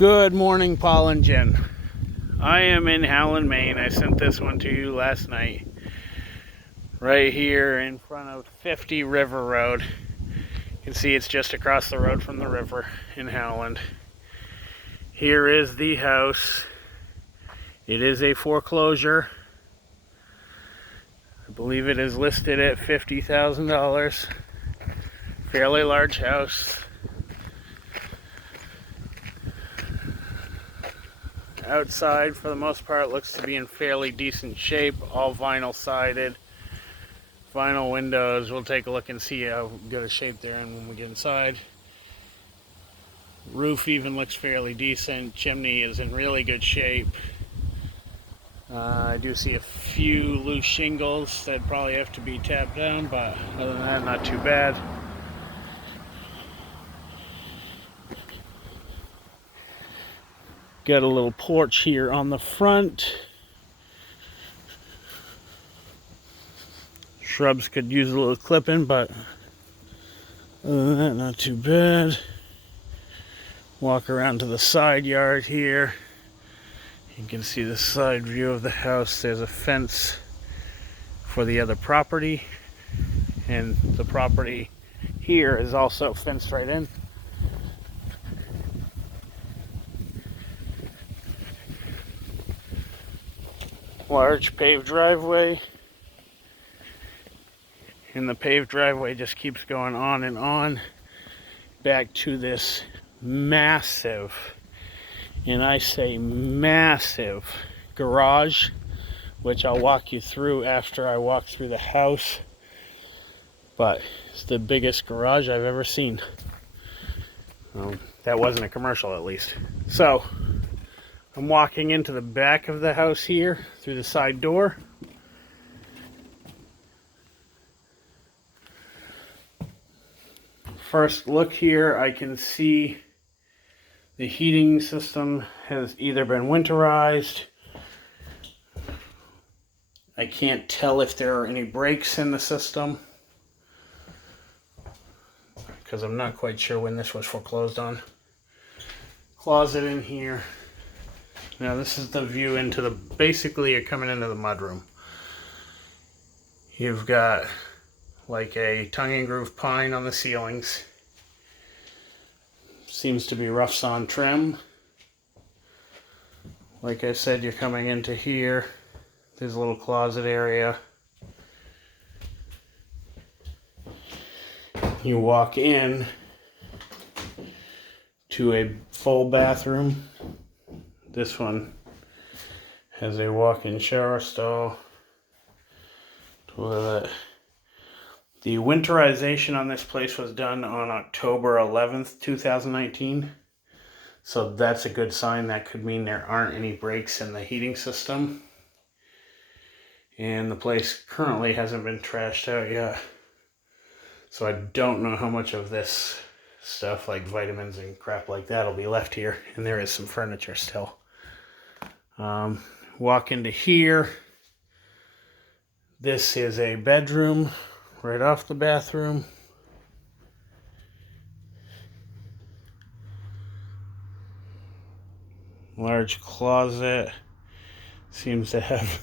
Good morning, Paul and Jen. I am in Howland, Maine. I sent this one to you last night. Right here in front of 50 River Road. You can see it's just across the road from the river in Howland. Here is the house. It is a foreclosure. I believe it is listed at $50,000. Fairly large house. Outside, for the most part, looks to be in fairly decent shape. All vinyl sided. Vinyl windows. We'll take a look and see how good a shape they're in when we get inside. Roof even looks fairly decent. Chimney is in really good shape. I do see a few loose shingles that probably have to be tapped down, but other than that, not too bad. Got a little porch here on the front. Shrubs could use a little clipping, but other than that, not too bad. Walk around to the side yard here. You can see the side view of the house. There's a fence for the other property, and the property here is also fenced right in. Large paved driveway, and the paved driveway just keeps going on and on back to this massive, and I say massive, garage, which I'll walk you through after I walk through the house. But it's the biggest garage I've ever seen. That wasn't a commercial, at least. So I'm walking into the back of the house here through the side door. First look here, I can see the heating system has either been winterized. I can't tell if there are any breaks in the system, because I'm not quite sure when this was foreclosed on. Closet in here. Now this is the view into the, basically you're coming into the mudroom. You've got like a tongue and groove pine on the ceilings. Seems to be rough sawn trim. Like I said, you're coming into here. There's a little closet area. You walk in to a full bathroom. This one has a walk-in shower stall, toilet. The winterization on this place was done on October 11th, 2019. So that's a good sign. That could mean there aren't any breaks in the heating system. And the place currently hasn't been trashed out yet. So I don't know how much of this stuff like vitamins and crap like that will be left here. And there is some furniture still. Walk into here. This is a bedroom right off the bathroom. Large closet. Seems to have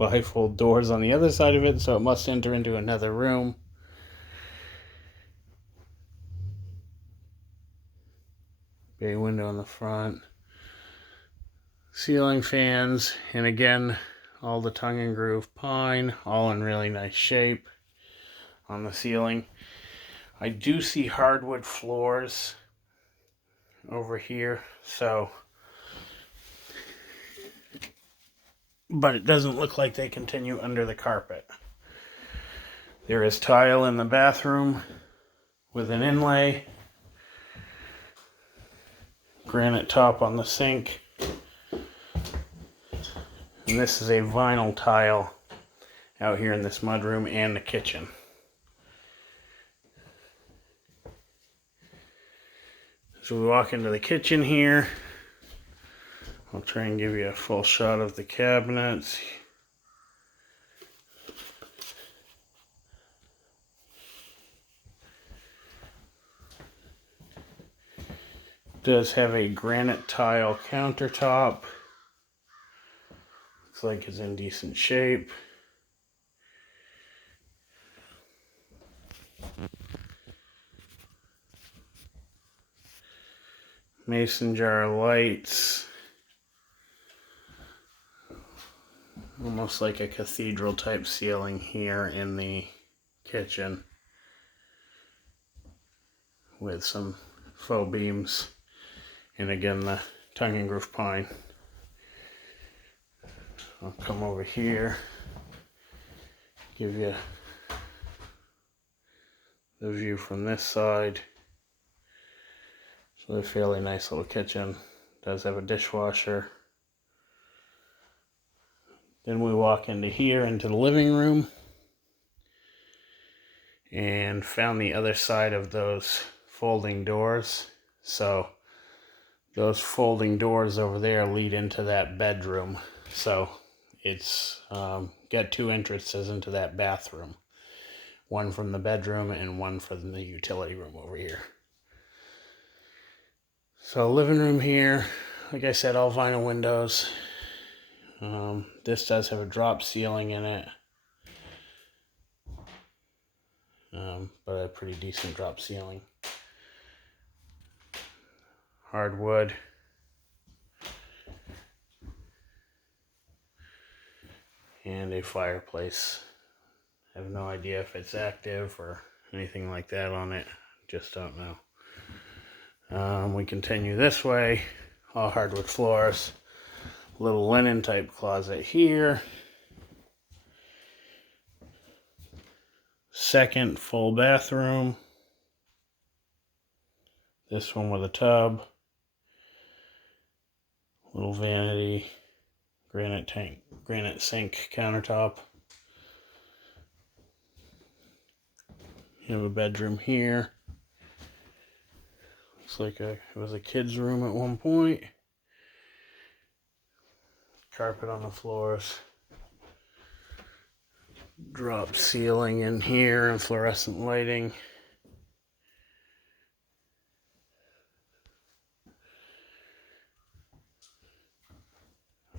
bifold doors on the other side of it, so it must enter into another room. Bay window in the front. Ceiling fans, and again, all the tongue and groove pine, all in really nice shape on the ceiling. I do see hardwood floors over here, so, but it doesn't look like they continue under the carpet. There is tile in the bathroom with an inlay. Granite top on the sink. And this is a vinyl tile out here in this mudroom and the kitchen. So we walk into the kitchen here. I'll try and give you a full shot of the cabinets. Does have a granite tile countertop. Looks like it's in decent shape. Mason jar lights. Almost like a cathedral type ceiling here in the kitchen with some faux beams, and again the tongue and groove pine. I'll come over here, give you the view from this side. So a fairly nice little kitchen. Does have a dishwasher. Then we walk into here, into the living room, and found the other side of those folding doors. So those folding doors over there lead into that bedroom. So it's got two entrances into that bathroom. One from the bedroom and one from the utility room over here. So living room here, like I said, all vinyl windows. This does have a drop ceiling in it, but a pretty decent drop ceiling. Hardwood. And a fireplace. I have no idea if it's active or anything like that on it. Just don't know. We continue this way. All hardwood floors. Little linen type closet here. Second full bathroom. This one with a tub. Little vanity. Granite sink countertop. You have a bedroom here. Looks like it was a kid's room at one point. Carpet on the floors. Drop ceiling in here and fluorescent lighting.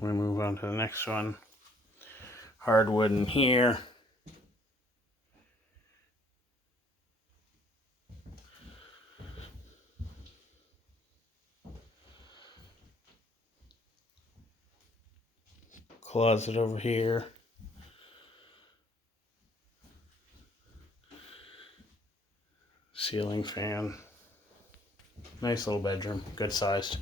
We move on to the next one. Hardwood in here. Closet over here. Ceiling fan. Nice little bedroom, good sized.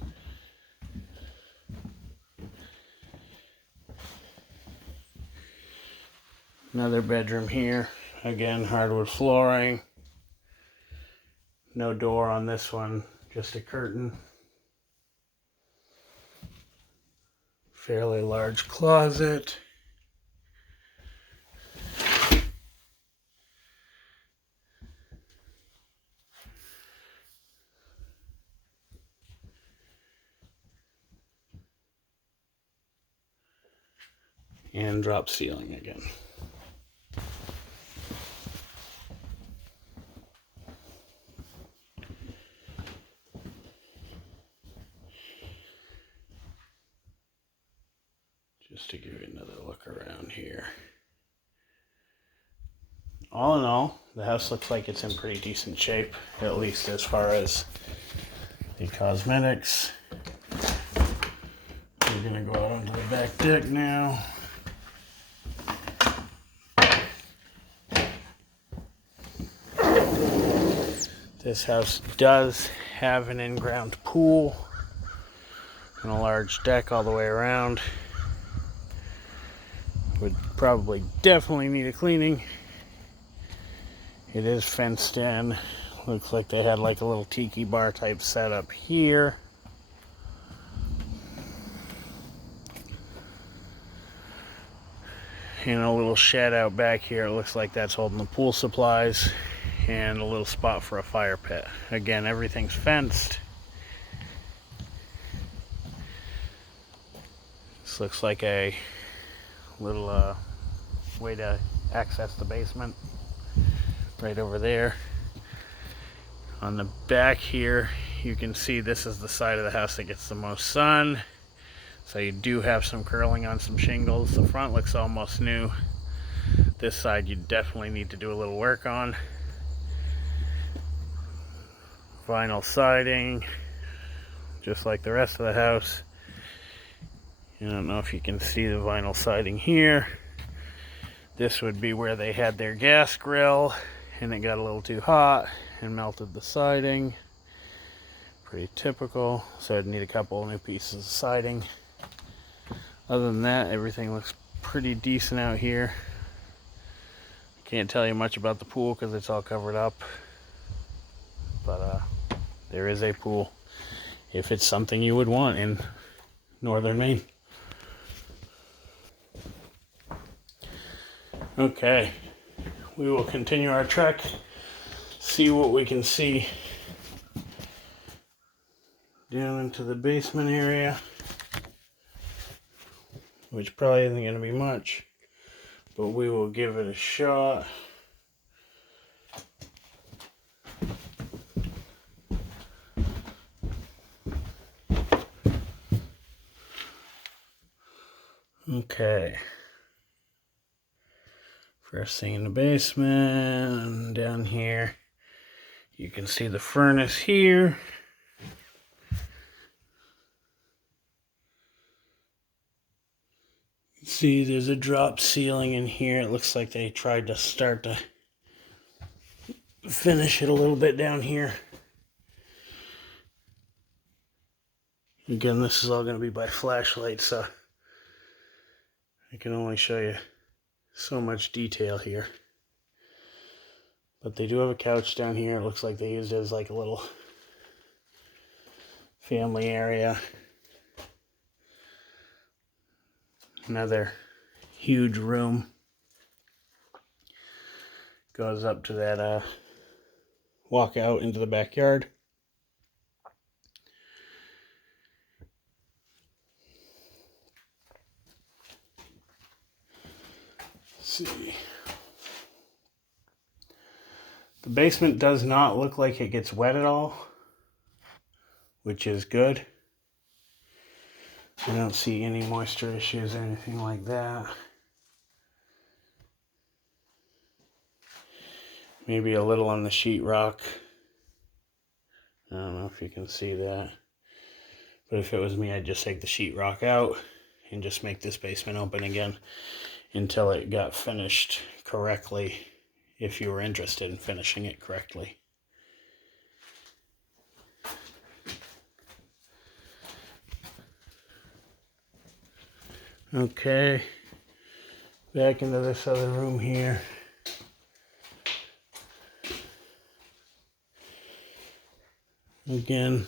Another bedroom here. Again, hardwood flooring. No door on this one, just a curtain. Fairly large closet. And drop ceiling again. Just to give you another look around here. All in all, the house looks like it's in pretty decent shape, at least as far as the cosmetics. We're gonna go out onto the back deck now. This house does have an in-ground pool and a large deck all the way around. Would probably definitely need a cleaning. It is fenced in. Looks like they had like a little tiki bar type setup here. And a little shed out back here. It looks like that's holding the pool supplies. And a little spot for a fire pit. Again, everything's fenced. This looks like a little way to access the basement. Right over there. On the back here, you can see this is the side of the house that gets the most sun. So you do have some curling on some shingles. The front looks almost new. This side you definitely need to do a little work on. Vinyl siding, just like the rest of the house. I don't know if you can see the vinyl siding here. This would be where they had their gas grill and it got a little too hot and melted the siding. Pretty typical, so I'd need a couple new pieces of siding. Other than that, everything looks pretty decent out here. Can't tell you much about the pool because it's all covered up, but there is a pool if it's something you would want in northern Maine. Okay, we will continue our trek, see what we can see down into the basement area, which probably isn't going to be much, but we will give it a shot. Okay. First thing in the basement, and down here, you can see the furnace here. See, there's a drop ceiling in here. It looks like they tried to start to finish it a little bit down here. Again, this is all going to be by flashlight, so I can only show you so much detail here. But they do have a couch down here. It looks like they used it as like a little family area. Another huge room. Goes up to that walk out into the backyard. Let's see. The basement does not look like it gets wet at all, which is good. I don't see any moisture issues or anything like that. Maybe a little on the sheetrock. I don't know if you can see that. But if it was me, I'd just take the sheetrock out and just make this basement open again until it got finished correctly, if you were interested in finishing it correctly. Okay, back into this other room here. Again,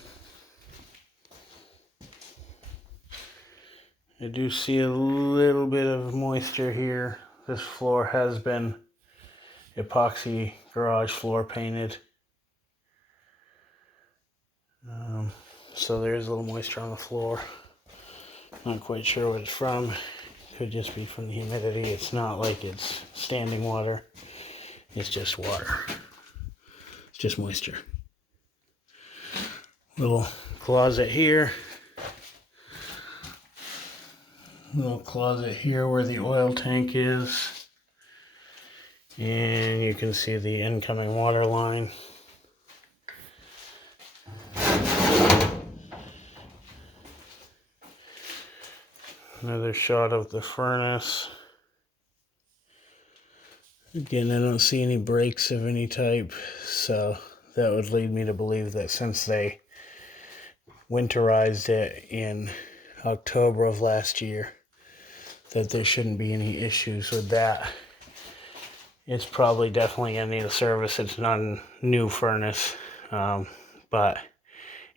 I do see a little bit of moisture here. This floor has been epoxy garage floor painted. So there's a little moisture on the floor. Not quite sure what it's from. Could just be from the humidity. It's not like it's standing water. It's just water. It's just moisture. Little closet here. Little closet here where the oil tank is. And you can see the incoming water line. Another shot of the furnace. Again, I don't see any breaks of any type, so that would lead me to believe that since they winterized it in October of last year, that there shouldn't be any issues with that. It's probably definitely going to need a service. It's not a new furnace, but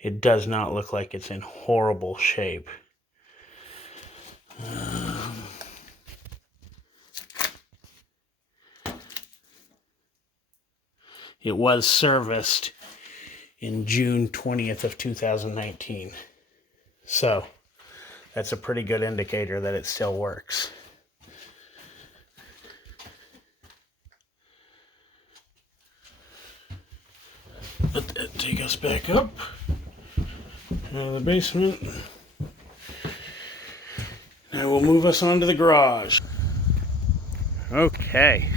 it does not look like it's in horrible shape. It was serviced in June 20th of 2019. So that's a pretty good indicator that it still works. Let that take us back up. out of the basement. I will move us on to the garage. Okay.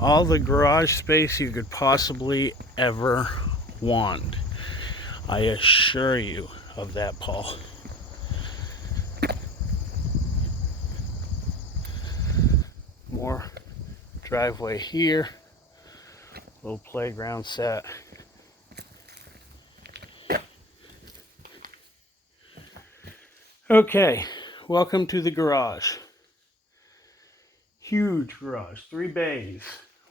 All the garage space you could possibly ever want. I assure you of that, Paul. More driveway here. Little playground set. Okay, welcome to the garage. Huge garage, 3 bays.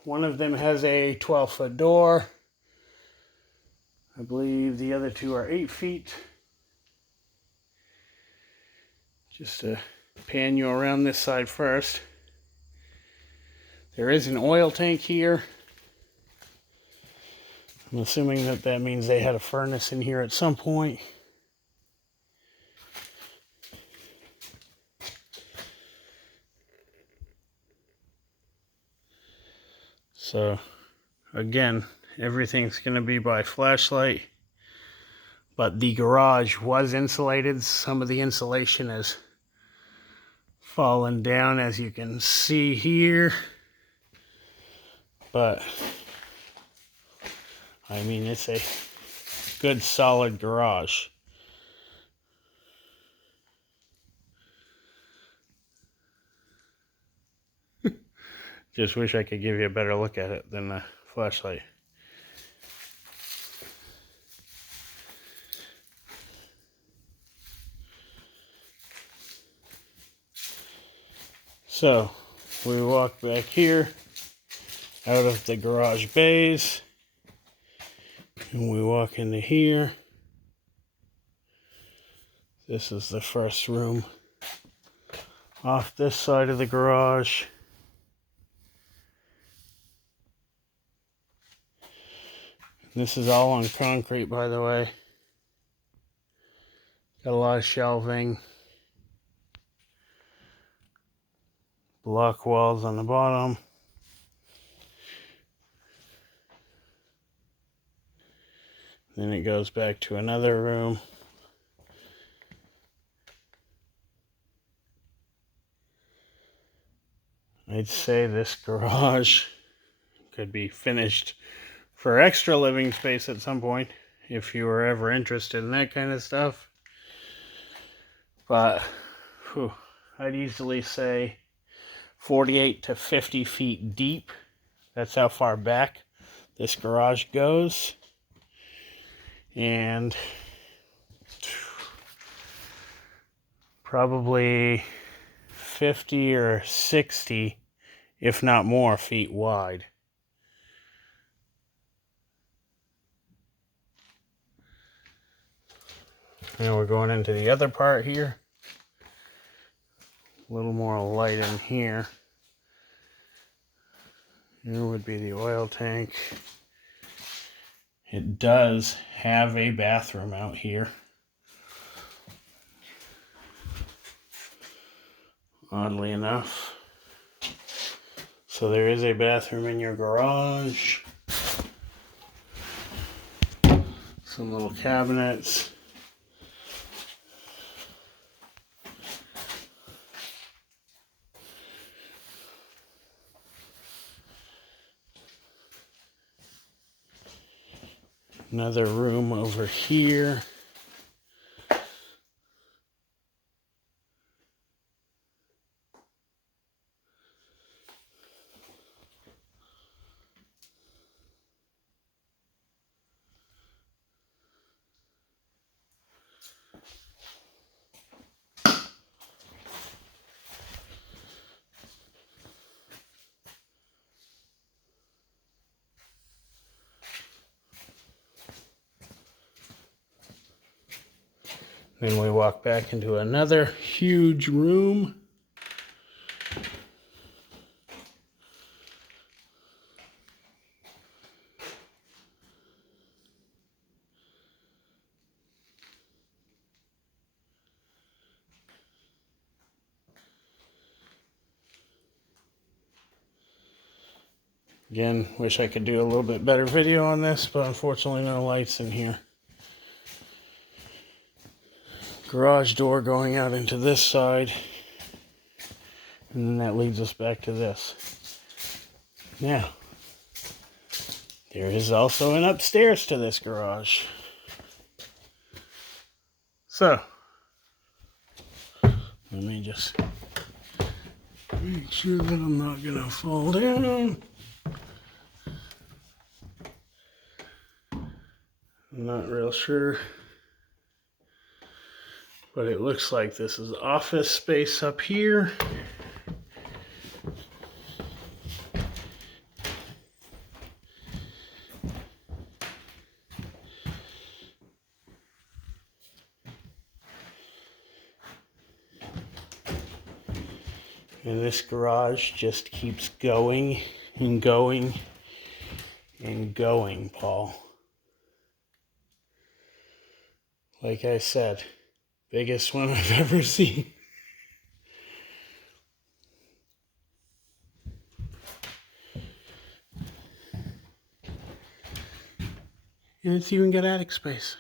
One of them has a 12-foot door. I believe the other 2 are 8 feet. Just to pan you around this side first. There is an oil tank here. I'm assuming that means they had a furnace in here at some point. So, again, everything's going to be by flashlight. But the garage was insulated. Some of the insulation has fallen down, as you can see here. But, I mean, it's a good, solid garage. Just wish I could give you a better look at it than the flashlight. So, we walk back here, out of the garage bays, and we walk into here. This is the first room off this side of the garage. This is all on concrete, by the way. Got a lot of shelving. Block walls on the bottom. Then it goes back to another room. I'd say this garage could be finished for extra living space at some point, if you were ever interested in that kind of stuff. But I'd easily say 48 to 50 feet deep. That's how far back this garage goes. And probably 50 or 60, if not more, feet wide. Now we're going into the other part here. A little more light in here. Here would be the oil tank. It does have a bathroom out here. Oddly enough. So there is a bathroom in your garage. Some little cabinets. Another room over here. Then we walk back into another huge room. Again, wish I could do a little bit better video on this, but unfortunately no lights in here. garage door going out into this side. And then that leads us back to this. Now, there is also an upstairs to this garage. So, let me just make sure that I'm not going to fall down. I'm not real sure, but it looks like this is office space up here. And this garage just keeps going and going and going, Paul. Like I said, biggest one I've ever seen. And it's even got attic space.